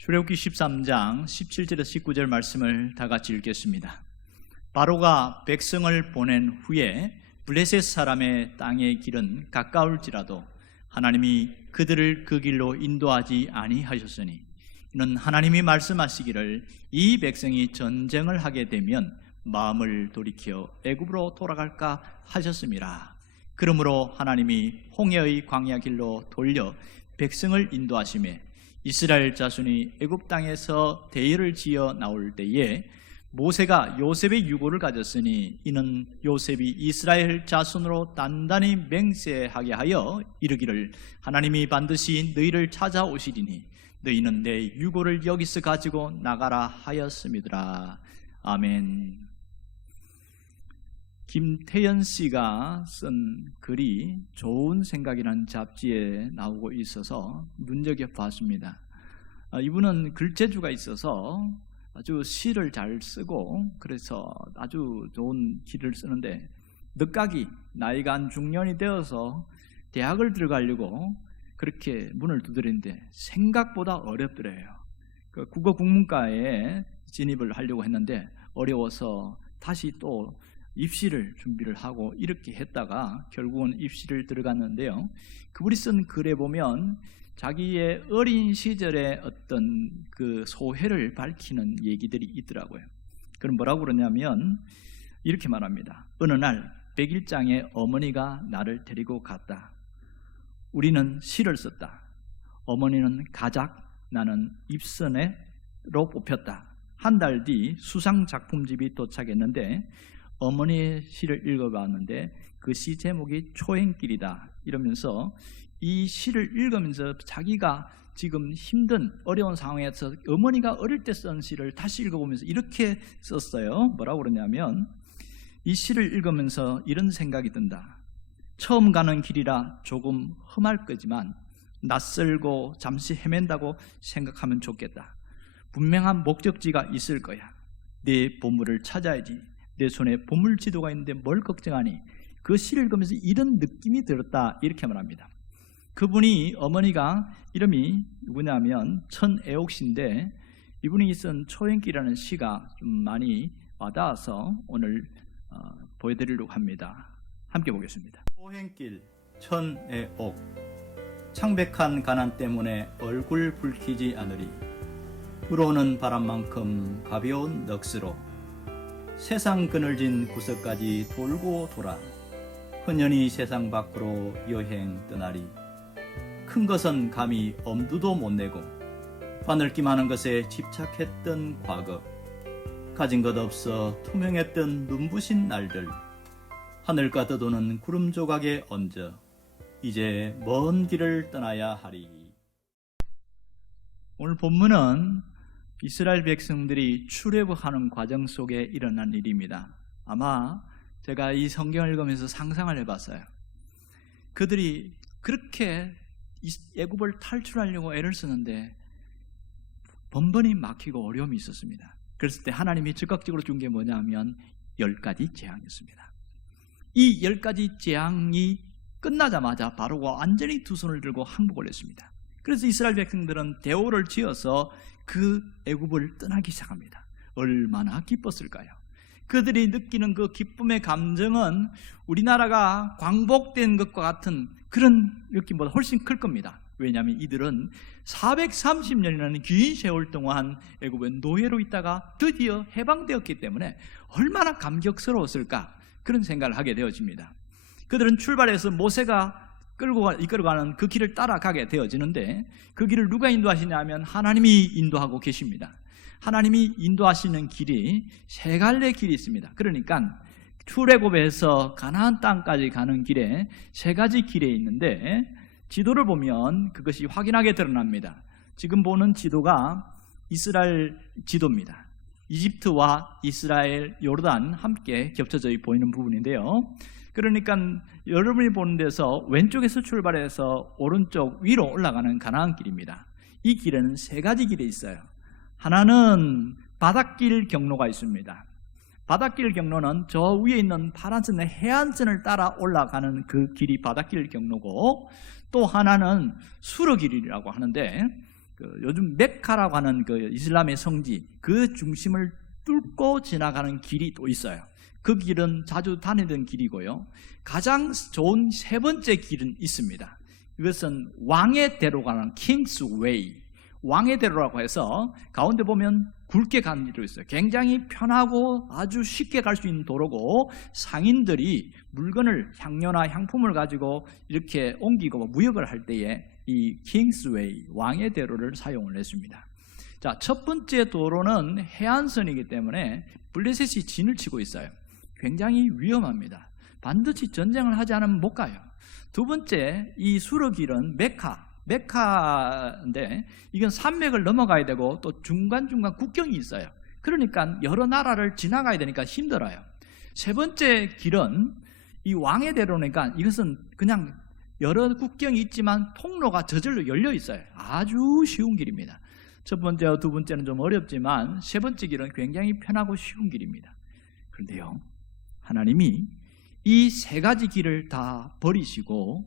출애굽기 13장 17절에서 19절 말씀을 다 같이 읽겠습니다. 바로가 백성을 보낸 후에 블레셋 사람의 땅의 길은 가까울지라도 하나님이 그들을 그 길로 인도하지 아니하셨으니 이는 하나님이 말씀하시기를 이 백성이 전쟁을 하게 되면 마음을 돌이켜 애굽으로 돌아갈까 하셨음이라. 그러므로 하나님이 홍해의 광야 길로 돌려 백성을 인도하시매 이스라엘 자손이 애굽 땅에서 대열을 지어 나올 때에 모세가 요셉의 유고를 가졌으니 이는 요셉이 이스라엘 자손으로 단단히 맹세하게 하여 이르기를 하나님이 반드시 너희를 찾아오시리니 너희는 내 유고를 여기서 가지고 나가라 하였음이더라. 아멘. 김태연 씨가 쓴 글이 좋은 생각이라는 잡지에 나오고 있어서 눈여겨봤습니다. 이분은 글재주가 있어서 아주 시를 잘 쓰고 그래서 아주 좋은 글을 쓰는데 늦가기 나이가 한 중년이 되어서 대학을 들어가려고 그렇게 문을 두드리는데 생각보다 어렵더래요. 국어 국문과에 진입을 하려고 했는데 어려워서 다시 또 입시를 준비를 하고 이렇게 했다가 결국은 입시를 들어갔는데요. 그분이 쓴 글에 보면 자기의 어린 시절의 어떤 그 소회를 밝히는 얘기들이 있더라고요. 그럼 뭐라고 그러냐면 이렇게 말합니다. 어느 날 백일장에 어머니가 나를 데리고 갔다. 우리는 시를 썼다. 어머니는 가작, 나는 입선으로 뽑혔다. 한 달 뒤 수상 작품집이 도착했는데 어머니의 시를 읽어봤는데 그 시 제목이 초행길이다 이러면서 이 시를 읽으면서 자기가 지금 힘든 어려운 상황에서 어머니가 어릴 때 쓴 시를 다시 읽어보면서 이렇게 썼어요. 뭐라고 그러냐면 이 시를 읽으면서 이런 생각이 든다. 처음 가는 길이라 조금 험할 거지만 낯설고 잠시 헤맨다고 생각하면 좋겠다. 분명한 목적지가 있을 거야. 내 보물을 찾아야지. 내 손에 보물 지도가 있는데 뭘 걱정하니? 그 시를 읽으면서 이런 느낌이 들었다 이렇게 말합니다. 그분이 어머니가 이름이 누구냐면 천애옥 씨인데 이분이 쓴 초행길이라는 시가 좀 많이 와닿아서 오늘 보여드리려고 합니다. 함께 보겠습니다. 초행길 천애옥. 창백한 가난 때문에 얼굴 붉히지 않으리. 불어오는 바람만큼 가벼운 넋으로 세상 그늘진 구석까지 돌고 돌아 흔연히 세상 밖으로 여행 떠나리. 큰 것은 감히 엄두도 못 내고 바늘기만한 것에 집착했던 과거, 가진 것 없어 투명했던 눈부신 날들, 하늘가 떠도는 구름 조각에 얹어 이제 먼 길을 떠나야 하리. 오늘 본문은 이스라엘 백성들이 출애굽하는 과정 속에 일어난 일입니다. 아마 제가 이 성경을 읽으면서 상상을 해봤어요. 그들이 그렇게 애굽을 탈출하려고 애를 쓰는데 번번이 막히고 어려움이 있었습니다. 그랬을 때 하나님이 즉각적으로 준 게 뭐냐면 10가지 재앙이었습니다. 이 10가지 재앙이 끝나자마자 바로가 완전히 두 손을 들고 항복을 했습니다. 그래서 이스라엘 백성들은 대오를 지어서 그 애굽을 떠나기 시작합니다. 얼마나 기뻤을까요? 그들이 느끼는 그 기쁨의 감정은 우리나라가 광복된 것과 같은 그런 느낌보다 훨씬 클 겁니다. 왜냐하면 이들은 430년이라는 긴 세월 동안 애굽의 노예로 있다가 드디어 해방되었기 때문에 얼마나 감격스러웠을까 그런 생각을 하게 되어집니다. 그들은 출발해서 모세가 이끌어가는 그 길을 따라가게 되어지는데 그 길을 누가 인도하시냐면 하나님이 인도하고 계십니다. 하나님이 인도하시는 길이 세 갈래 길이 있습니다. 그러니까 출애굽에서 가나안 땅까지 가는 길에 세 가지 길이 있는데 지도를 보면 그것이 확인하게 드러납니다. 지금 보는 지도가 이스라엘 지도입니다. 이집트와 이스라엘, 요르단 함께 겹쳐져 보이는 부분인데요. 그러니까 여러분이 보는 데서 왼쪽에서 출발해서 오른쪽 위로 올라가는 가나안 길입니다. 이 길에는 세 가지 길이 있어요. 하나는 바닷길 경로가 있습니다. 바닷길 경로는 저 위에 있는 파란선의 해안선을 따라 올라가는 그 길이 바닷길 경로고 또 하나는 수로길이라고 하는데 요즘 메카라고 하는 그 이슬람의 성지, 그 중심을 뚫고 지나가는 길이 또 있어요. 그 길은 자주 다니던 길이고요. 가장 좋은 세 번째 길은 있습니다. 이것은 왕의 대로 가는 킹스 웨이, 왕의 대로라고 해서 가운데 보면 굵게 가는 길도 있어요. 굉장히 편하고 아주 쉽게 갈 수 있는 도로고, 상인들이 물건을, 향료나 향품을 가지고 이렇게 옮기고 무역을 할 때에 이 킹스웨이, 왕의 대로를 사용을 했습니다. 자, 첫 번째 도로는 해안선이기 때문에 블레셋이 진을 치고 있어요. 굉장히 위험합니다. 반드시 전쟁을 하지 않으면 못 가요. 두 번째, 이 수로길은 메카인데 이건 산맥을 넘어가야 되고 또 중간중간 국경이 있어요. 그러니까 여러 나라를 지나가야 되니까 힘들어요. 세 번째 길은 이 왕의 대로니까 이것은 그냥 여러 국경이 있지만 통로가 저절로 열려 있어요. 아주 쉬운 길입니다. 첫 번째와 두 번째는 좀 어렵지만 세 번째 길은 굉장히 편하고 쉬운 길입니다. 그런데요, 하나님이 이 세 가지 길을 다 버리시고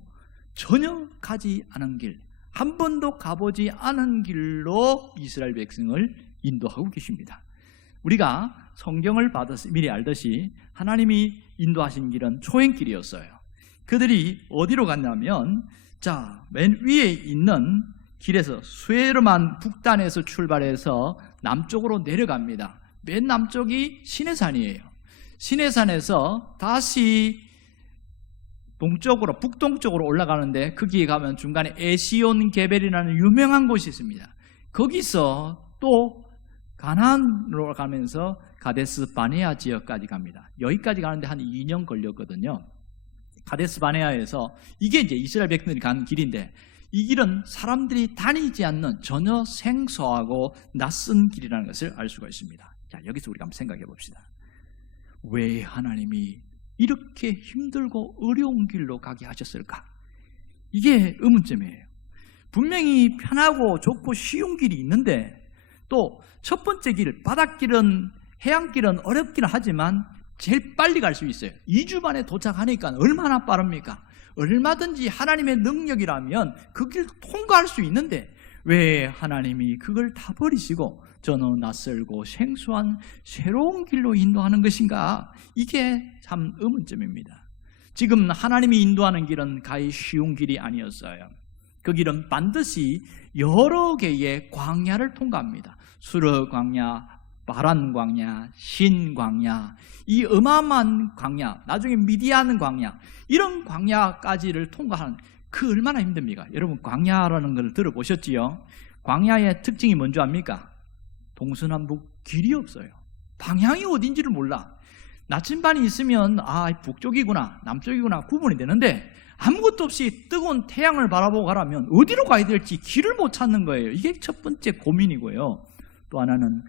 전혀 가지 않은 길, 한 번도 가보지 않은 길로 이스라엘 백성을 인도하고 계십니다. 우리가 성경을 받아서 미리 알듯이 하나님이 인도하신 길은 초행길이었어요. 그들이 어디로 갔냐면, 자, 맨 위에 있는 길에서 스웨르만 북단에서 출발해서 남쪽으로 내려갑니다. 맨 남쪽이 시내산이에요. 시내산에서 다시 동쪽으로, 북동쪽으로 올라가는데 거기에 가면 중간에 에시온 게벨이라는 유명한 곳이 있습니다. 거기서 또 가나안으로 가면서 가데스 바네아 지역까지 갑니다. 여기까지 가는데 한 2년 걸렸거든요. 가데스 바네아에서, 이게 이제 이스라엘 백성들이 가는 길인데, 이 길은 사람들이 다니지 않는 전혀 생소하고 낯선 길이라는 것을 알 수가 있습니다. 자, 여기서 우리가 한번 생각해 봅시다. 왜 하나님이 이렇게 힘들고 어려운 길로 가게 하셨을까? 이게 의문점이에요. 분명히 편하고 좋고 쉬운 길이 있는데, 또 첫 번째 길, 바닷길은, 해안길은 어렵긴 하지만 제일 빨리 갈 수 있어요. 2주 만에 도착하니까 얼마나 빠릅니까? 얼마든지 하나님의 능력이라면 그 길 통과할 수 있는데 왜 하나님이 그걸 다 버리시고 저는 낯설고 생소한 새로운 길로 인도하는 것인가? 이게 참 의문점입니다. 지금 하나님이 인도하는 길은 가히 쉬운 길이 아니었어요. 그 길은 반드시 여러 개의 광야를 통과합니다. 수르 광야, 바란 광야, 신 광야, 이 어마어마한 광야, 나중에 미디안 광야, 이런 광야까지를 통과하는, 그 얼마나 힘듭니까? 여러분, 광야라는 걸 들어보셨지요? 광야의 특징이 뭔지 압니까? 동서남북 길이 없어요. 방향이 어딘지를 몰라. 나침반이 있으면 북쪽이구나 남쪽이구나 구분이 되는데, 아무것도 없이 뜨거운 태양을 바라보고 가라면 어디로 가야 될지 길을 못 찾는 거예요. 이게 첫 번째 고민이고요. 또 하나는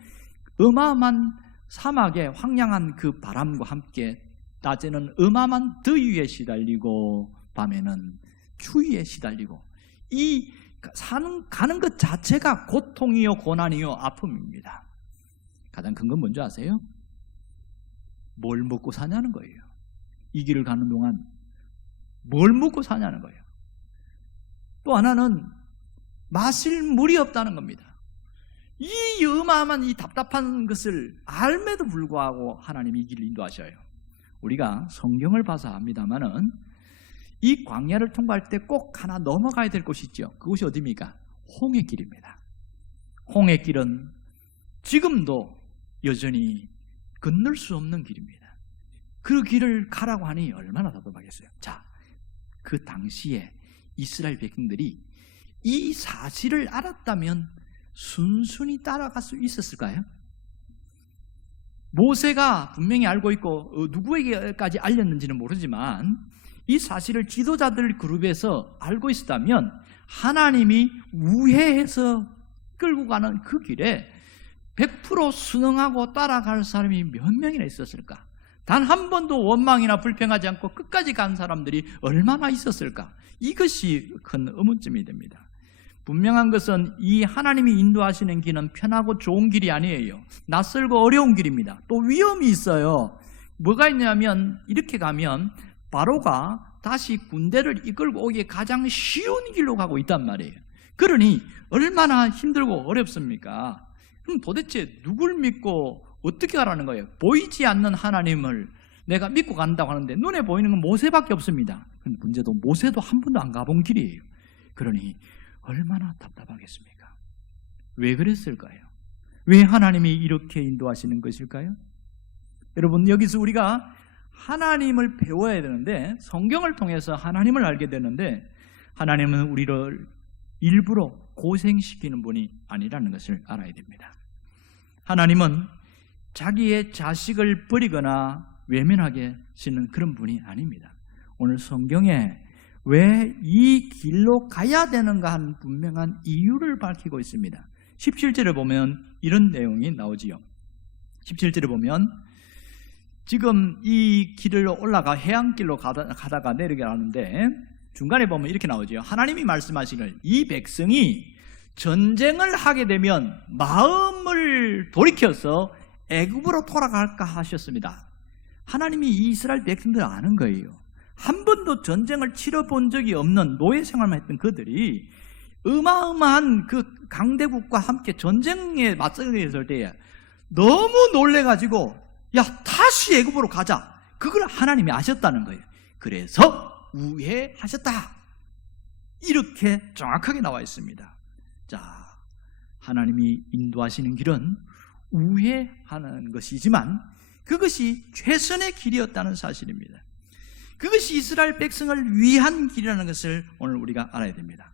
어마어마한 사막의 황량한 그 바람과 함께 낮에는 어마어마한 더위에 시달리고 밤에는 추위에 시달리고, 이 가는 것 자체가 고통이요 고난이요 아픔입니다. 가장 큰 건 뭔지 아세요? 뭘 먹고 사냐는 거예요. 이 길을 가는 동안 뭘 먹고 사냐는 거예요. 또 하나는 마실 물이 없다는 겁니다. 이 어마어마한 이 답답한 것을 알매도 불구하고 하나님이 이 길을 인도하셔요. 우리가 성경을 봐서 압니다만은 이 광야를 통과할 때 꼭 하나 넘어가야 될 곳이 있죠. 그곳이 어디입니까? 홍해길입니다. 홍해길은 지금도 여전히 건널 수 없는 길입니다. 그 길을 가라고 하니 얼마나 답답하겠어요. 자, 그 당시에 이스라엘 백성들이 이 사실을 알았다면 순순히 따라갈 수 있었을까요? 모세가 분명히 알고 있고 누구에게까지 알렸는지는 모르지만 이 사실을 지도자들 그룹에서 알고 있었다면 하나님이 우회해서 끌고 가는 그 길에 100% 순응하고 따라갈 사람이 몇 명이나 있었을까? 단 한 번도 원망이나 불평하지 않고 끝까지 간 사람들이 얼마나 있었을까? 이것이 큰 의문점이 됩니다. 분명한 것은 이 하나님이 인도하시는 길은 편하고 좋은 길이 아니에요. 낯설고 어려운 길입니다. 또 위험이 있어요. 뭐가 있냐면 이렇게 가면 바로가 다시 군대를 이끌고 오기에 가장 쉬운 길로 가고 있단 말이에요. 그러니 얼마나 힘들고 어렵습니까? 그럼 도대체 누굴 믿고 어떻게 하라는 거예요? 보이지 않는 하나님을 내가 믿고 간다고 하는데 눈에 보이는 건 모세밖에 없습니다. 근데 문제도 모세도 한 번도 안 가본 길이에요. 그러니 얼마나 답답하겠습니까? 왜 그랬을까요? 왜 하나님이 이렇게 인도하시는 것일까요? 여러분, 여기서 우리가 하나님을 배워야 되는데, 성경을 통해서 하나님을 알게 되는데, 하나님은 우리를 일부러 고생시키는 분이 아니라는 것을 알아야 됩니다. 하나님은 자기의 자식을 버리거나 외면하게 하시는 그런 분이 아닙니다. 오늘 성경에 왜 이 길로 가야 되는가 하는 분명한 이유를 밝히고 있습니다. 17절에 보면 이런 내용이 나오지요. 17절에 보면 지금 이 길을 올라가 해안길로 가다가 내려가는데 중간에 보면 이렇게 나오죠. 하나님이 말씀하시기를 이 백성이 전쟁을 하게 되면 마음을 돌이켜서 애굽으로 돌아갈까 하셨습니다. 하나님이 이 이스라엘 백성들을 아는 거예요. 한 번도 전쟁을 치러본 적이 없는 노예 생활만 했던 그들이 어마어마한 그 강대국과 함께 전쟁에 맞서게 됐을 때에 너무 놀래가지고 야, 다시 애굽으로 가자. 그걸 하나님이 아셨다는 거예요. 그래서 우회하셨다. 이렇게 정확하게 나와 있습니다. 자, 하나님이 인도하시는 길은 우회하는 것이지만 그것이 최선의 길이었다는 사실입니다. 그것이 이스라엘 백성을 위한 길이라는 것을 오늘 우리가 알아야 됩니다.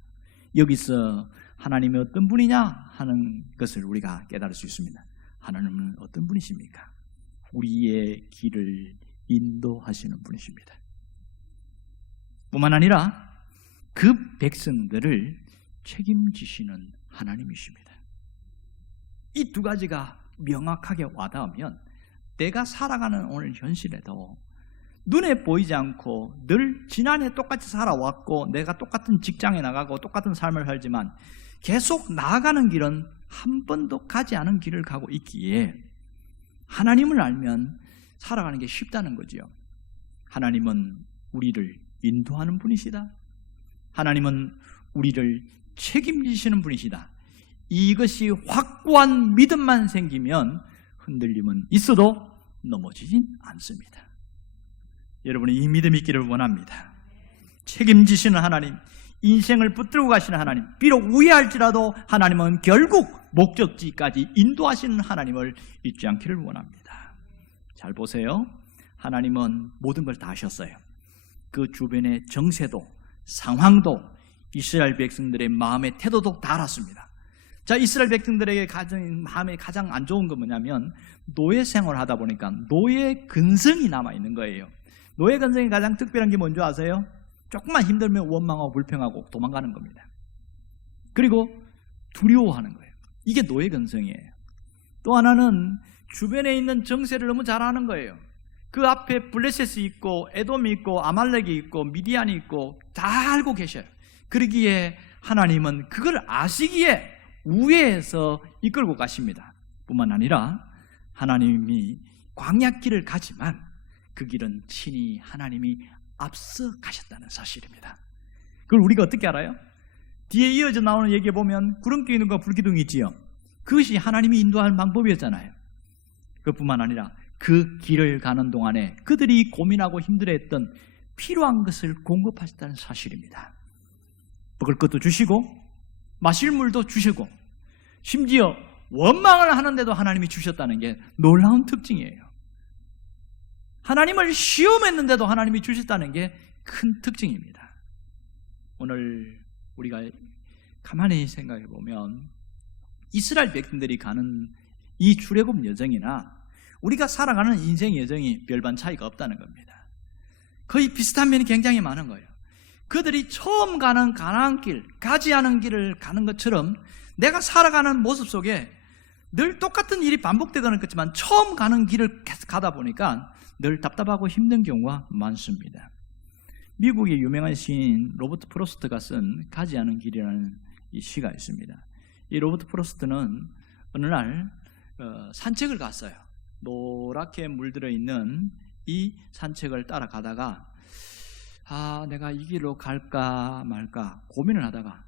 여기서 하나님이 어떤 분이냐 하는 것을 우리가 깨달을 수 있습니다. 하나님은 어떤 분이십니까? 우리의 길을 인도하시는 분이십니다. 뿐만 아니라 그 백성들을 책임지시는 하나님이십니다. 이 두 가지가 명확하게 와닿으면 내가 살아가는 오늘 현실에도 눈에 보이지 않고 늘 지난해 똑같이 살아왔고 내가 똑같은 직장에 나가고 똑같은 삶을 살지만 계속 나아가는 길은 한 번도 가지 않은 길을 가고 있기에 하나님을 알면 살아가는 게 쉽다는 거지요. 하나님은 우리를 인도하는 분이시다. 하나님은 우리를 책임지시는 분이시다. 이것이 확고한 믿음만 생기면 흔들림은 있어도 넘어지진 않습니다. 여러분이 이 믿음 있기를 원합니다. 책임지시는 하나님, 인생을 붙들고 가시는 하나님, 비록 우회할지라도 하나님은 결국 목적지까지 인도하시는 하나님을 잊지 않기를 원합니다. 잘 보세요. 하나님은 모든 걸 다 아셨어요. 그 주변의 정세도 상황도 이스라엘 백성들의 마음의 태도도 다 알았습니다. 자, 이스라엘 백성들에게 마음에 가장 안 좋은 건 뭐냐면 노예 생활을 하다 보니까 노예 근성이 남아있는 거예요. 노예 근성이 가장 특별한 게 뭔지 아세요? 조금만 힘들면 원망하고 불평하고 도망가는 겁니다. 그리고 두려워하는 거예요. 이게 노예 근성이에요. 또 하나는 주변에 있는 정세를 너무 잘 아는 거예요. 그 앞에 블레셋이 있고 에돔이 있고 아말렉이 있고 미디안이 있고 다 알고 계셔요. 그러기에 하나님은 그걸 아시기에 우회해서 이끌고 가십니다. 뿐만 아니라 하나님이 광야길을 가지만 그 길은 친히 하나님이 앞서 가셨다는 사실입니다. 그걸 우리가 어떻게 알아요? 뒤에 이어져 나오는 얘기에 보면 구름기둥과 불기둥이 있지요. 그것이 하나님이 인도할 방법이었잖아요. 그뿐만 아니라 그 길을 가는 동안에 그들이 고민하고 힘들어했던 필요한 것을 공급하셨다는 사실입니다. 먹을 것도 주시고 마실 물도 주시고 심지어 원망을 하는데도 하나님이 주셨다는 게 놀라운 특징이에요. 하나님을 시험했는데도 하나님이 주셨다는 게 큰 특징입니다. 오늘 우리가 가만히 생각해 보면 이스라엘 백성들이 가는 이 출애굽 여정이나 우리가 살아가는 인생 여정이 별반 차이가 없다는 겁니다. 거의 비슷한 면이 굉장히 많은 거예요. 그들이 처음 가는 가나안 길, 가지 않은 길을 가는 것처럼 내가 살아가는 모습 속에 늘 똑같은 일이 반복되거나 그렇지만 처음 가는 길을 가다 보니까 늘 답답하고 힘든 경우가 많습니다. 미국의 유명한 시인 로버트 프로스트가 쓴 가지 않은 길이라는 이 시가 있습니다. 이 로버트 프로스트는 어느 날 산책을 갔어요. 노랗게 물들어 있는 이 산책을 따라가다가 내가 이 길로 갈까 말까 고민을 하다가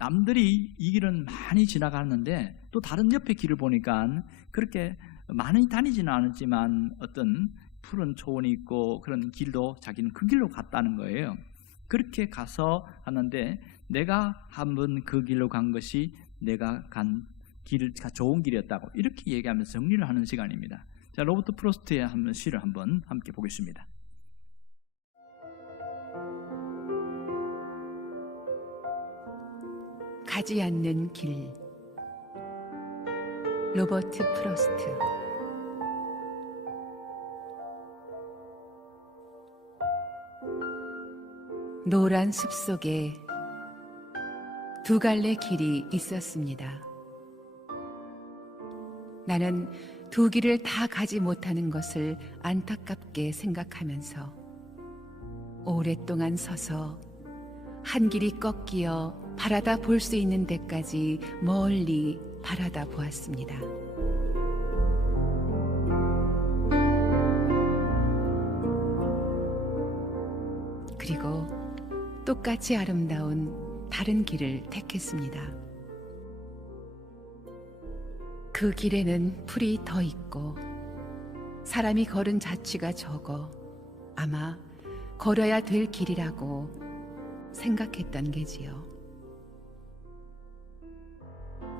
남들이 이 길은 많이 지나가는데 또 다른 옆에 길을 보니까 그렇게 많이 다니지는 않았지만 어떤 푸른 초원이 있고 그런 길도 자기는 그 길로 갔다는 거예요. 그렇게 가서 하는데 내가 한번 그 길로 간 것이 내가 간 길가 좋은 길이었다고 이렇게 얘기하면서 정리를 하는 시간입니다. 자, 로버트 프로스트의 한번 시를 한번 함께 보겠습니다. 가지 않는 길. 로버트 프로스트. 노란 숲 속에 두 갈래 길이 있었습니다. 나는 두 길을 다 가지 못하는 것을 안타깝게 생각하면서 오랫동안 서서 한 길이 꺾이어 바라다 볼 수 있는 데까지 멀리 바라다 보았습니다. 그리고 똑같이 아름다운 다른 길을 택했습니다. 그 길에는 풀이 더 있고 사람이 걸은 자취가 적어 아마 걸어야 될 길이라고 생각했던 게지요.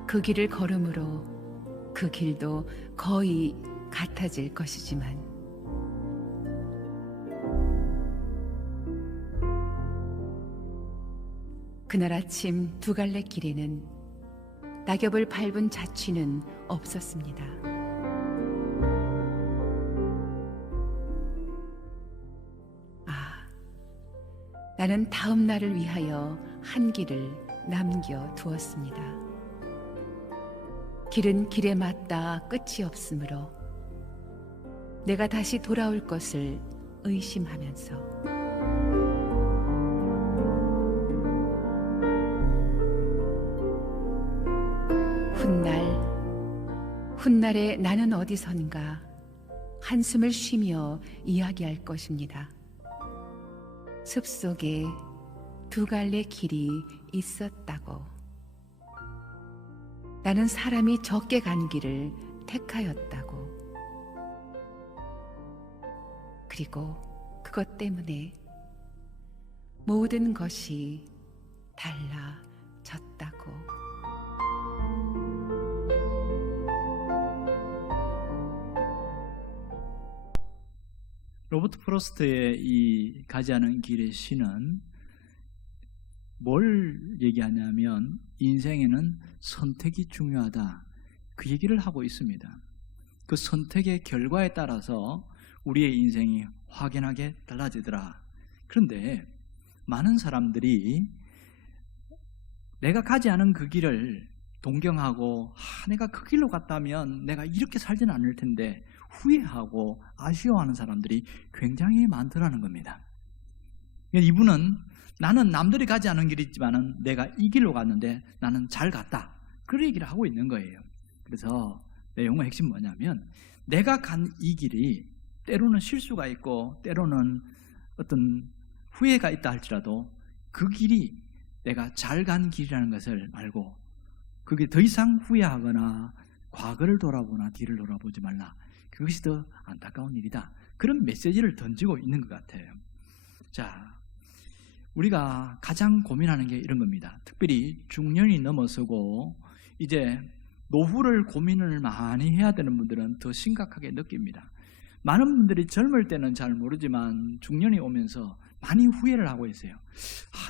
그 길을 걸음으로 그 길도 거의 같아질 것이지만 그날 아침 두 갈래 길에는 낙엽을 밟은 자취는 없었습니다. 나는 다음 날을 위하여 한 길을 남겨두었습니다. 길은 길에 맞다 끝이 없으므로 내가 다시 돌아올 것을 의심하면서 훗날에 나는 어디선가 한숨을 쉬며 이야기할 것입니다. 숲속에 두 갈래 길이 있었다고. 나는 사람이 적게 간 길을 택하였다고. 그리고 그것 때문에 모든 것이 달라졌다고. 로버트 프로스트의 이 가지 않은 길의 시는 뭘 얘기하냐면 인생에는 선택이 중요하다, 그 얘기를 하고 있습니다. 그 선택의 결과에 따라서 우리의 인생이 확연하게 달라지더라. 그런데 많은 사람들이 내가 가지 않은 그 길을 동경하고 내가 그 길로 갔다면 내가 이렇게 살지는 않을 텐데 후회하고 아쉬워하는 사람들이 굉장히 많더라는 겁니다. 이분은 나는 남들이 가지 않은 길이 있지만 내가 이 길로 갔는데 나는 잘 갔다, 그런 얘기를 하고 있는 거예요. 그래서 내용의 핵심은 뭐냐면 내가 간 이 길이 때로는 실수가 있고 때로는 어떤 후회가 있다 할지라도 그 길이 내가 잘 간 길이라는 것을 알고 그게 더 이상 후회하거나 과거를 돌아보거나 뒤를 돌아보지 말라, 그것이 더 안타까운 일이다, 그런 메시지를 던지고 있는 것 같아요. 자, 우리가 가장 고민하는 게 이런 겁니다. 특별히 중년이 넘어서고 이제 노후를 고민을 많이 해야 되는 분들은 더 심각하게 느낍니다. 많은 분들이 젊을 때는 잘 모르지만 중년이 오면서 많이 후회를 하고 있어요.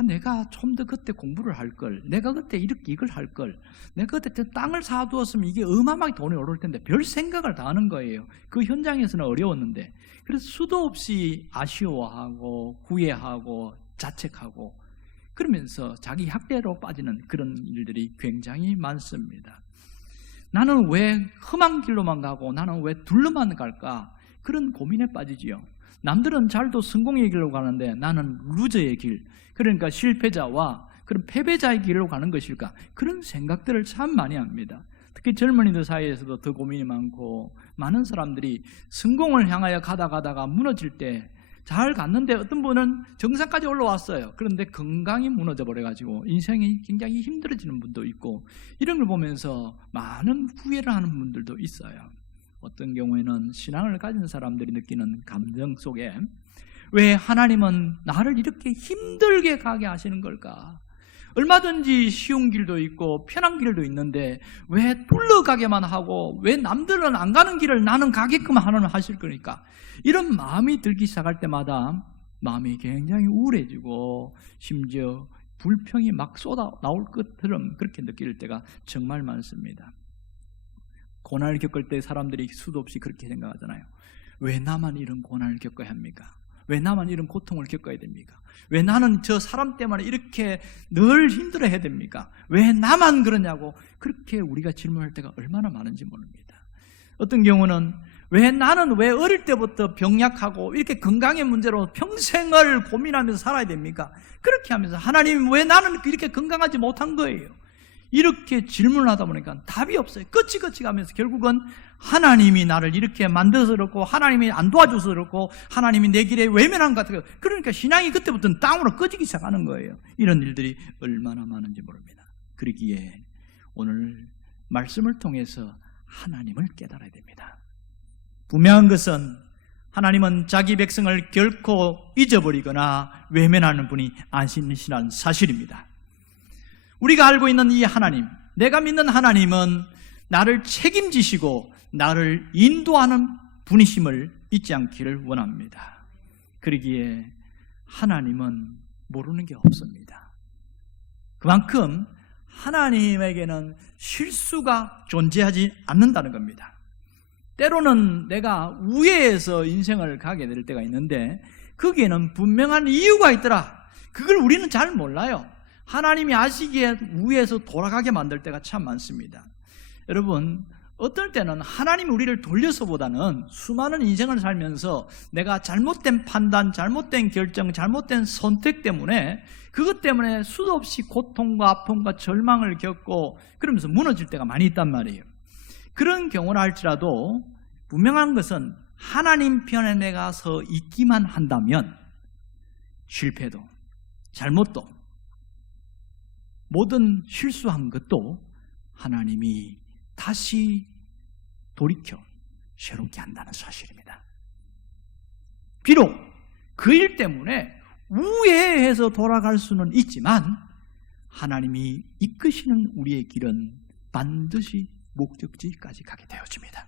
내가 좀 더 그때 공부를 할 걸, 내가 그때 이렇게 이걸 할 걸, 내가 그때 땅을 사두었으면 이게 어마어마하게 돈이 오를 텐데 별 생각을 다 하는 거예요. 그 현장에서는 어려웠는데. 그래서 수도 없이 아쉬워하고 후회하고 자책하고 그러면서 자기 학대로 빠지는 그런 일들이 굉장히 많습니다. 나는 왜 험한 길로만 가고 나는 왜 둘로만 갈까? 그런 고민에 빠지지요. 남들은 잘도 성공의 길로 가는데 나는 루저의 길, 그러니까 실패자와 그런 패배자의 길로 가는 것일까? 그런 생각들을 참 많이 합니다. 특히 젊은이들 사이에서도 더 고민이 많고 많은 사람들이 성공을 향하여 가다가 무너질 때 잘 갔는데 어떤 분은 정상까지 올라왔어요. 그런데 건강이 무너져 버려가지고 인생이 굉장히 힘들어지는 분도 있고, 이런 걸 보면서 많은 후회를 하는 분들도 있어요. 어떤 경우에는 신앙을 가진 사람들이 느끼는 감정 속에 왜 하나님은 나를 이렇게 힘들게 가게 하시는 걸까? 얼마든지 쉬운 길도 있고 편한 길도 있는데 왜 뚫러가게만 하고 왜 남들은 안 가는 길을 나는 가게끔 하실 거니까, 이런 마음이 들기 시작할 때마다 마음이 굉장히 우울해지고 심지어 불평이 막 쏟아 나올 것처럼 그렇게 느낄 때가 정말 많습니다. 고난을 겪을 때 사람들이 수도 없이 그렇게 생각하잖아요. 왜 나만 이런 고난을 겪어야 합니까? 왜 나만 이런 고통을 겪어야 됩니까? 왜 나는 저 사람 때문에 이렇게 늘 힘들어해야 됩니까? 왜 나만 그러냐고 그렇게 우리가 질문할 때가 얼마나 많은지 모릅니다. 어떤 경우는 나는 왜 어릴 때부터 병약하고 이렇게 건강의 문제로 평생을 고민하면서 살아야 됩니까? 그렇게 하면서 하나님 왜 나는 이렇게 건강하지 못한 거예요? 이렇게 질문을 하다 보니까 답이 없어요. 끝이 가면서 결국은 하나님이 나를 이렇게 만들어서 그렇고 하나님이 안 도와줘서 그렇고 하나님이 내 길에 외면한 것 같아요. 그러니까 신앙이 그때부터는 땅으로 꺼지기 시작하는 거예요. 이런 일들이 얼마나 많은지 모릅니다. 그러기에 오늘 말씀을 통해서 하나님을 깨달아야 됩니다. 분명한 것은 하나님은 자기 백성을 결코 잊어버리거나 외면하는 분이 아니시라는 사실입니다. 우리가 알고 있는 이 하나님, 내가 믿는 하나님은 나를 책임지시고 나를 인도하는 분이심을 잊지 않기를 원합니다. 그러기에 하나님은 모르는 게 없습니다. 그만큼 하나님에게는 실수가 존재하지 않는다는 겁니다. 때로는 내가 우회해서 인생을 가게 될 때가 있는데 거기에는 분명한 이유가 있더라. 그걸 우리는 잘 몰라요. 하나님이 아시기에 우회해서 돌아가게 만들 때가 참 많습니다. 여러분, 어떨 때는 하나님이 우리를 돌려서보다는 수많은 인생을 살면서 내가 잘못된 판단, 잘못된 결정, 잘못된 선택 때문에 그것 때문에 수도 없이 고통과 아픔과 절망을 겪고 그러면서 무너질 때가 많이 있단 말이에요. 그런 경우라 할지라도 분명한 것은 하나님 편에 내가 서 있기만 한다면 실패도 잘못도 모든 실수한 것도 하나님이 다시 돌이켜 새롭게 한다는 사실입니다. 비록 그 일 때문에 우회해서 돌아갈 수는 있지만 하나님이 이끄시는 우리의 길은 반드시 목적지까지 가게 되어집니다.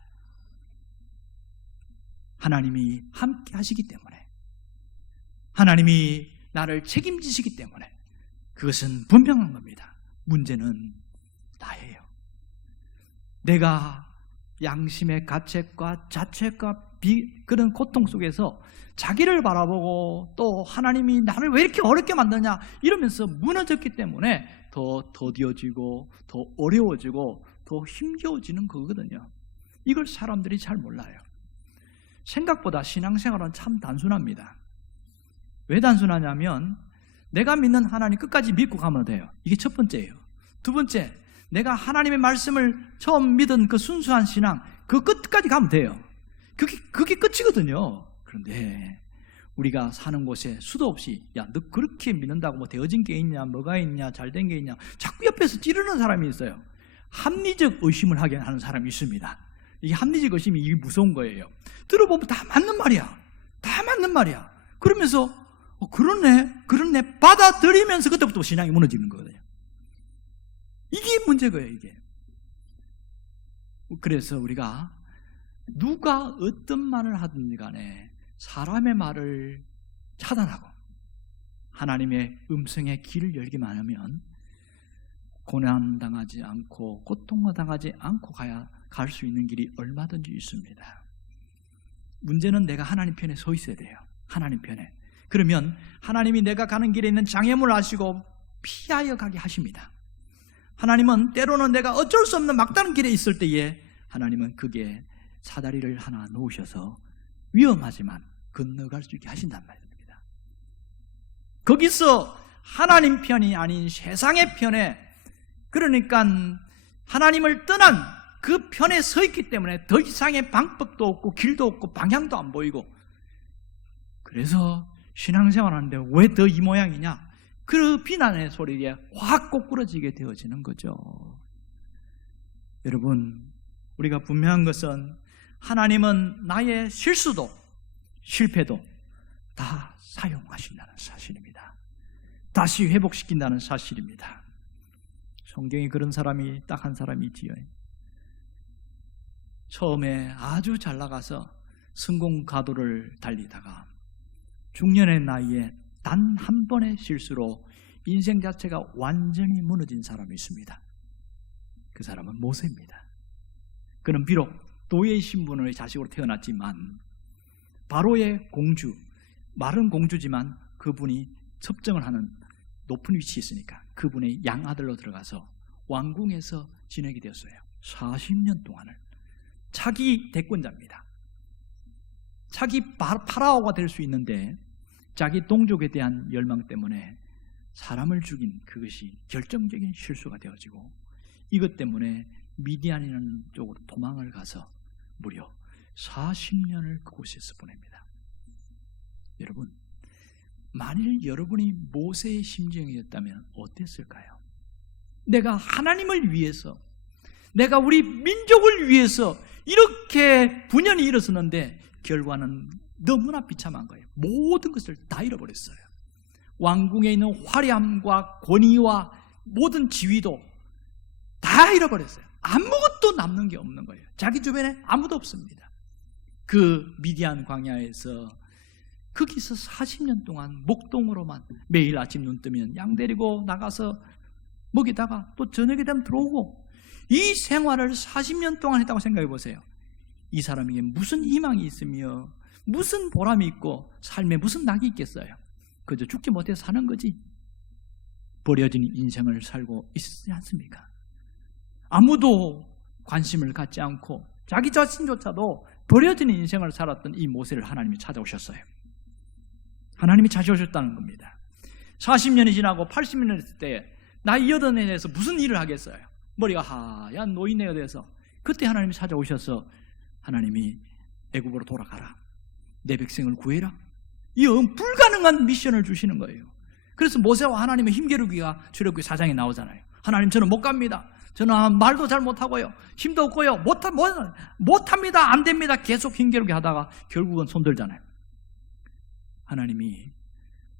하나님이 함께 하시기 때문에, 하나님이 나를 책임지시기 때문에 그것은 분명한 겁니다. 문제는 나예요. 내가 양심의 가책과 자책과 그런 고통 속에서 자기를 바라보고 또 하나님이 나를 왜 이렇게 어렵게 만드냐 이러면서 무너졌기 때문에 더 더뎌지고 더 어려워지고 더 힘겨워지는 거거든요. 이걸 사람들이 잘 몰라요. 생각보다 신앙생활은 참 단순합니다. 왜 단순하냐면 내가 믿는 하나님 끝까지 믿고 가면 돼요. 이게 첫 번째예요. 두 번째, 내가 하나님의 말씀을 처음 믿은 그 순수한 신앙, 그 끝까지 가면 돼요. 그게 끝이거든요. 그런데 우리가 사는 곳에 수도 없이 야, 너 그렇게 믿는다고 뭐 되어진 게 있냐, 뭐가 있냐, 잘된 게 있냐 자꾸 옆에서 찌르는 사람이 있어요. 합리적 의심을 하게 하는 사람이 있습니다. 이게 합리적 의심이 이게 무서운 거예요. 들어보면 다 맞는 말이야. 다 맞는 말이야. 그러면서 그렇네 받아들이면서 그때부터 신앙이 무너지는 거거든요. 이게 문제고요, 이게. 그래서 우리가 누가 어떤 말을 하든지 간에 사람의 말을 차단하고 하나님의 음성의 길을 열기만 하면 고난당하지 않고 고통당하지 않고 갈 수 있는 길이 얼마든지 있습니다. 문제는 내가 하나님 편에 서 있어야 돼요. 하나님 편에. 그러면 하나님이 내가 가는 길에 있는 장애물을 아시고 피하여 가게 하십니다. 하나님은 때로는 내가 어쩔 수 없는 막다른 길에 있을 때에 하나님은 그게 사다리를 하나 놓으셔서 위험하지만 건너갈 수 있게 하신단 말입니다. 거기서 하나님 편이 아닌 세상의 편에, 그러니까 하나님을 떠난 그 편에 서 있기 때문에 더 이상의 방법도 없고 길도 없고 방향도 안 보이고 그래서 신앙생활 하는데 왜 더 이 모양이냐? 그 비난의 소리에 확 꼬꾸러지게 되어지는 거죠. 여러분, 우리가 분명한 것은 하나님은 나의 실수도 실패도 다 사용하신다는 사실입니다. 다시 회복시킨다는 사실입니다. 성경에 그런 사람이 딱 한 사람이 있지요. 처음에 아주 잘 나가서 성공 가도를 달리다가 중년의 나이에 단 한 번의 실수로 인생 자체가 완전히 무너진 사람이 있습니다. 그 사람은 모세입니다. 그는 비록 노예 신분의 자식으로 태어났지만 바로의 공주, 말은 공주지만 그분이 첩정을 하는 높은 위치에 있으니까 그분의 양아들로 들어가서 왕궁에서 지내게 되었어요. 40년 동안을. 차기 대권자입니다. 차기 파라오가 될 수 있는데 자기 동족에 대한 열망 때문에 사람을 죽인 그것이 결정적인 실수가 되어지고 이것 때문에 미디안이라는 쪽으로 도망을 가서 무려 40년을 그곳에서 보냅니다. 여러분, 만일 여러분이 모세의 심정이었다면 어땠을까요? 내가 하나님을 위해서, 내가 우리 민족을 위해서 이렇게 분연히 일어섰는데 결과는 너무나 비참한 거예요. 모든 것을 다 잃어버렸어요. 왕궁에 있는 화려함과 권위와 모든 지위도 다 잃어버렸어요. 아무것도 남는 게 없는 거예요. 자기 주변에 아무도 없습니다. 그 미디안 광야에서 거기서 40년 동안 목동으로만 매일 아침 눈 뜨면 양 데리고 나가서 먹이다가 또 저녁에 되면 들어오고 이 생활을 40년 동안 했다고 생각해 보세요. 이 사람에게 무슨 희망이 있으며 무슨 보람이 있고 삶에 무슨 낙이 있겠어요? 그저 죽지 못해서 사는 거지. 버려진 인생을 살고 있지 않습니까? 아무도 관심을 갖지 않고 자기 자신조차도 버려진 인생을 살았던 이 모세를 하나님이 찾아오셨어요. 하나님이 찾아오셨다는 겁니다. 40년이 지나고 80년이 됐을 때 나이 80에서 무슨 일을 하겠어요? 머리가 하얀 노인네가 돼서 그때 하나님이 찾아오셔서 하나님이 애굽으로 돌아가라, 내 백성을 구해라, 이 불가능한 미션을 주시는 거예요. 그래서 모세와 하나님의 힘겨루기가 출애굽기 4장에 나오잖아요. 하나님, 저는 못 갑니다. 저는 말도 잘 못하고요, 힘도 없고요, 못합니다, 안 됩니다. 계속 힘겨루기 하다가 결국은 손들잖아요. 하나님이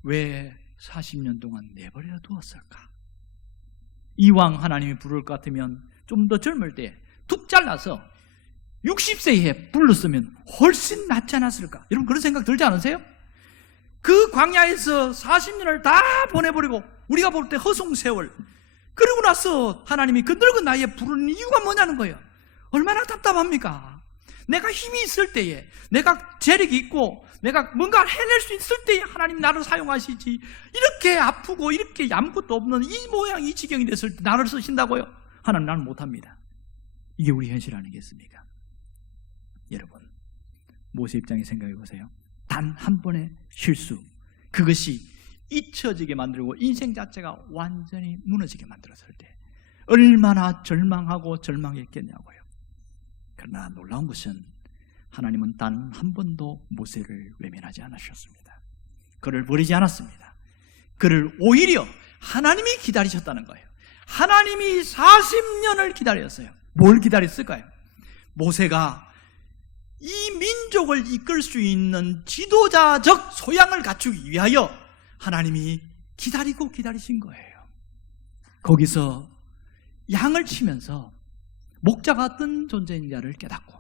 왜 40년 동안 내버려 두었을까? 이왕 하나님이 부를 것 같으면 좀 더 젊을 때 툭 잘라서 60세에 불렀으면 훨씬 낫지 않았을까? 여러분 그런 생각 들지 않으세요? 그 광야에서 40년을 다 보내버리고 우리가 볼 때 허송세월, 그러고 나서 하나님이 그 늙은 나이에 부르는 이유가 뭐냐는 거예요. 얼마나 답답합니까? 내가 힘이 있을 때에, 내가 재력이 있고 내가 뭔가 해낼 수 있을 때에 하나님 나를 사용하시지, 이렇게 아프고 이렇게 아무것도 없는 이 모양 이 지경이 됐을 때 나를 쓰신다고요? 하나님, 나는 못합니다. 이게 우리 현실 아니겠습니까? 여러분, 모세 입장에 생각해 보세요. 단 한 번의 실수, 그것이 잊혀지게 만들고 인생 자체가 완전히 무너지게 만들었을 때 얼마나 절망하고 절망했겠냐고요. 그러나 놀라운 것은 하나님은 단 한 번도 모세를 외면하지 않으셨습니다. 그를 버리지 않았습니다. 그를 오히려 하나님이 기다리셨다는 거예요. 하나님이 40년을 기다렸어요. 뭘 기다렸을까요? 모세가 이 민족을 이끌 수 있는 지도자적 소양을 갖추기 위하여 하나님이 기다리고 기다리신 거예요. 거기서 양을 치면서 목자가 어떤 존재인가를 깨닫고,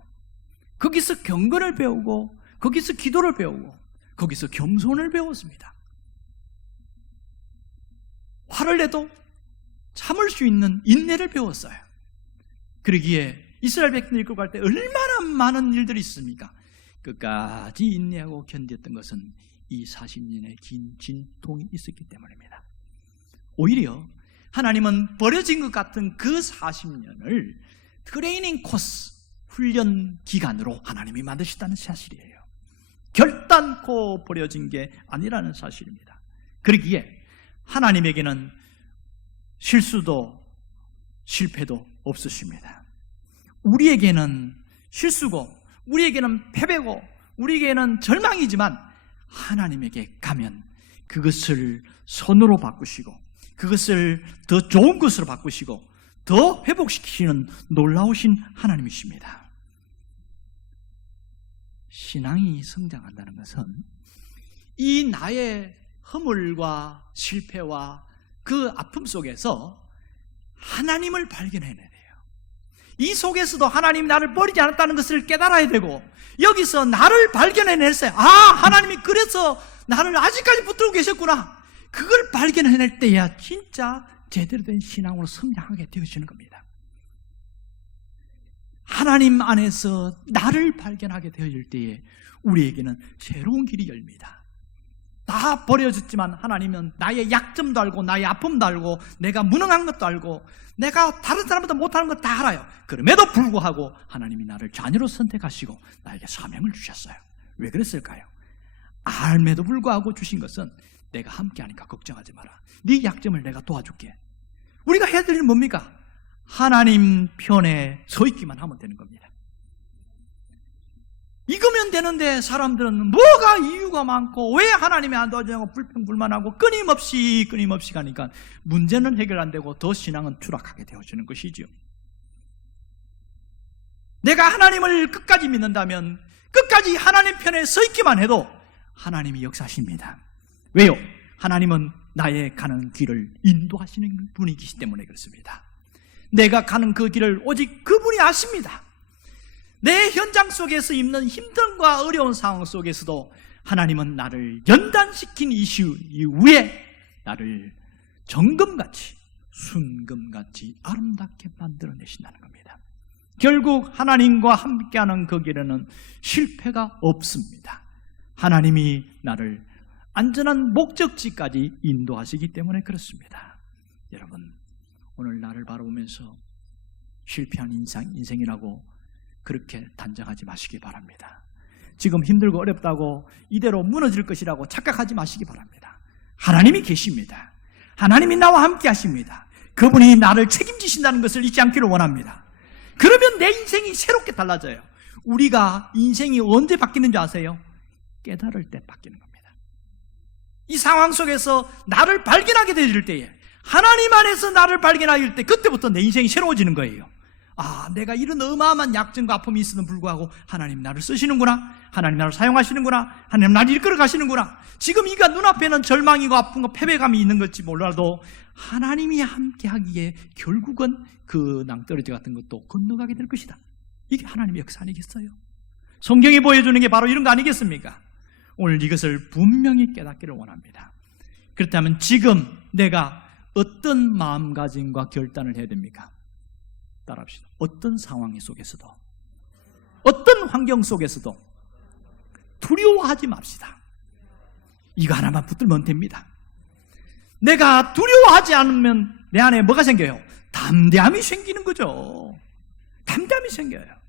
거기서 경건을 배우고, 거기서 기도를 배우고, 거기서 겸손을 배웠습니다. 화를 내도 참을 수 있는 인내를 배웠어요. 그러기에 이스라엘 백성을 이끌고 갈 때 얼마나 많은 일들이 있습니까? 끝까지 인내하고 견뎠던 것은 이 40년의 긴 진통이 있었기 때문입니다. 오히려 하나님은 버려진 것 같은 그 40년을 트레이닝 코스, 훈련 기간으로 하나님이 만드셨다는 사실이에요. 결단코 버려진 게 아니라는 사실입니다. 그러기에 하나님에게는 실수도 실패도 없으십니다. 우리에게는 실수고, 우리에게는 패배고, 우리에게는 절망이지만 하나님에게 가면 그것을 선으로 바꾸시고 그것을 더 좋은 것으로 바꾸시고 더 회복시키는 놀라우신 하나님이십니다. 신앙이 성장한다는 것은 이 나의 허물과 실패와 그 아픔 속에서 하나님을 발견해내야 돼요. 이 속에서도 하나님이 나를 버리지 않았다는 것을 깨달아야 되고 여기서 나를 발견해냈어요. 아, 하나님이 그래서 나를 아직까지 붙들고 계셨구나. 그걸 발견해낼 때야 진짜 제대로 된 신앙으로 성장하게 되어지는 겁니다. 하나님 안에서 나를 발견하게 되어질 때에 우리에게는 새로운 길이 열립니다. 다 버려졌지만 하나님은 나의 약점도 알고 나의 아픔도 알고 내가 무능한 것도 알고 내가 다른 사람보다 못하는 것 다 알아요. 그럼에도 불구하고 하나님이 나를 자녀로 선택하시고 나에게 사명을 주셨어요. 왜 그랬을까요? 알매도 불구하고 주신 것은 내가 함께하니까 걱정하지 마라. 네 약점을 내가 도와줄게. 우리가 해야 될 일은 뭡니까? 하나님 편에 서 있기만 하면 되는 겁니다. 이거면 되는데 사람들은 뭐가 이유가 많고 왜 하나님이 안 도와주냐고 불평불만하고 끊임없이 가니까 문제는 해결 안 되고 더 신앙은 추락하게 되어지는 것이죠. 내가 하나님을 끝까지 믿는다면 끝까지 하나님 편에 서 있기만 해도 하나님이 역사하십니다. 왜요? 하나님은 나의 가는 길을 인도하시는 분이기 때문에 그렇습니다. 내가 가는 그 길을 오직 그분이 아십니다. 내 현장 속에서 있는 힘듦과 어려운 상황 속에서도 하나님은 나를 연단시킨 이후에 나를 정금같이 순금같이 아름답게 만들어내신다는 겁니다. 결국 하나님과 함께하는 그 길에는 실패가 없습니다. 하나님이 나를 안전한 목적지까지 인도하시기 때문에 그렇습니다. 여러분, 오늘 나를 바라보면서 실패한 인생이라고 그렇게 단정하지 마시기 바랍니다. 지금 힘들고 어렵다고 이대로 무너질 것이라고 착각하지 마시기 바랍니다. 하나님이 계십니다. 하나님이 나와 함께 하십니다. 그분이 나를 책임지신다는 것을 잊지 않기를 원합니다. 그러면 내 인생이 새롭게 달라져요. 우리가 인생이 언제 바뀌는 줄 아세요? 깨달을 때 바뀌는 겁니다. 이 상황 속에서 나를 발견하게 되질 때에 하나님 안에서 나를 발견할 때 그때부터 내 인생이 새로워지는 거예요. 아, 내가 이런 어마어마한 약점과 아픔이 있음에도 불구하고 하나님 나를 쓰시는구나. 하나님 나를 사용하시는구나. 하나님 나를 이끌어 가시는구나. 지금 이가 눈앞에는 절망이고 아픔과 패배감이 있는 걸지 몰라도 하나님이 함께 하기에 결국은 그 낭떠러지 같은 것도 건너가게 될 것이다. 이게 하나님의 역사 아니겠어요? 성경이 보여주는 게 바로 이런 거 아니겠습니까? 오늘 이것을 분명히 깨닫기를 원합니다. 그렇다면 지금 내가 어떤 마음가짐과 결단을 해야 됩니까? 따라합시다. 어떤 상황 속에서도 어떤 환경 속에서도 두려워하지 맙시다. 이거 하나만 붙들면 됩니다. 내가 두려워하지 않으면 내 안에 뭐가 생겨요? 담대함이 생기는 거죠. 담대함이 생겨요.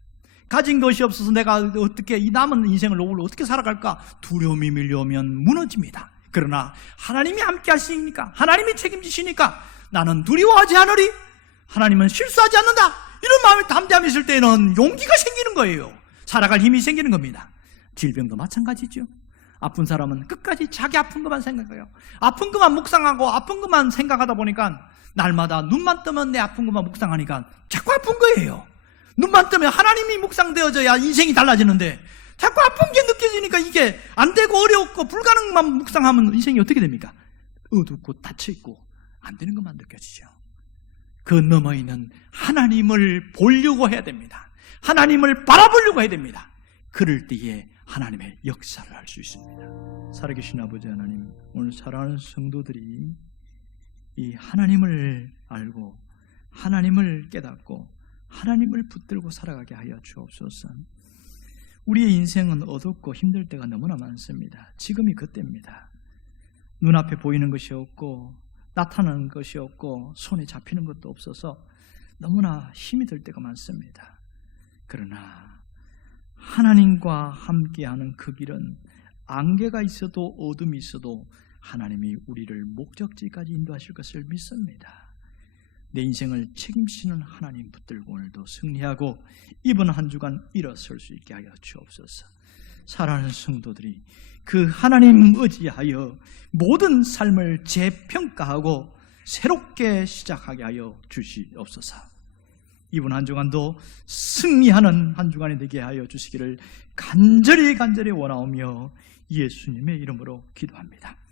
가진 것이 없어서 내가 어떻게 이 남은 인생을 어떻게 살아갈까? 두려움이 밀려오면 무너집니다. 그러나 하나님이 함께 하시니까, 하나님이 책임지시니까 나는 두려워하지 않으리. 하나님은 실수하지 않는다. 이런 마음에 담대함이 있을 때는 용기가 생기는 거예요. 살아갈 힘이 생기는 겁니다. 질병도 마찬가지죠. 아픈 사람은 끝까지 자기 아픈 것만 생각해요. 아픈 것만 묵상하고 아픈 것만 생각하다 보니까 날마다 눈만 뜨면 내 아픈 것만 묵상하니까 자꾸 아픈 거예요. 눈만 뜨면 하나님이 묵상되어져야 인생이 달라지는데 자꾸 아픈 게 느껴지니까 이게 안 되고 어렵고 불가능만 묵상하면 인생이 어떻게 됩니까? 어둡고 닫혀있고 안 되는 것만 느껴지죠. 그 너머에는 하나님을 보려고 해야 됩니다. 하나님을 바라보려고 해야 됩니다. 그럴 때에 하나님의 역사를 할 수 있습니다. 살아계신 아버지 하나님, 오늘 사랑하는 성도들이 이 하나님을 알고 하나님을 깨닫고 하나님을 붙들고 살아가게 하여 주옵소서. 우리의 인생은 어둡고 힘들 때가 너무나 많습니다. 지금이 그때입니다. 눈앞에 보이는 것이 없고 나타나는 것이 없고 손에 잡히는 것도 없어서 너무나 힘이 들 때가 많습니다. 그러나 하나님과 함께하는 그 길은 안개가 있어도 어둠이 있어도 하나님이 우리를 목적지까지 인도하실 것을 믿습니다. 내 인생을 책임지시는 하나님 붙들고 오늘도 승리하고 이번 한 주간 일어설 수 있게 하여 주옵소서. 사랑하는 성도들이 그 하나님 의지하여 모든 삶을 재평가하고 새롭게 시작하게 하여 주시옵소서. 이번 한 주간도 승리하는 한 주간이 되게 하여 주시기를 간절히 원하오며 예수님의 이름으로 기도합니다.